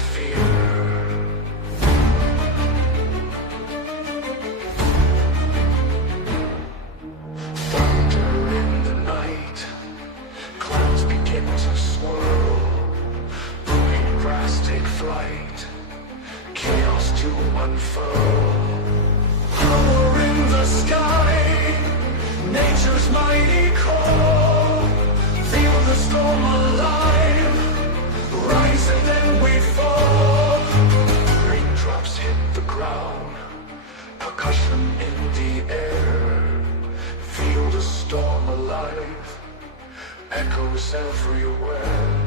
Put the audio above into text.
fear. Thunder in the night, clouds begin to swirl, green grass take flight, chaos to unfurl. Power in the sky, nature's mighty call. Feel the storm alive, rise and then we fall. Raindrops hit the ground, percussion in the air. Feel the storm alive, echoes everywhere.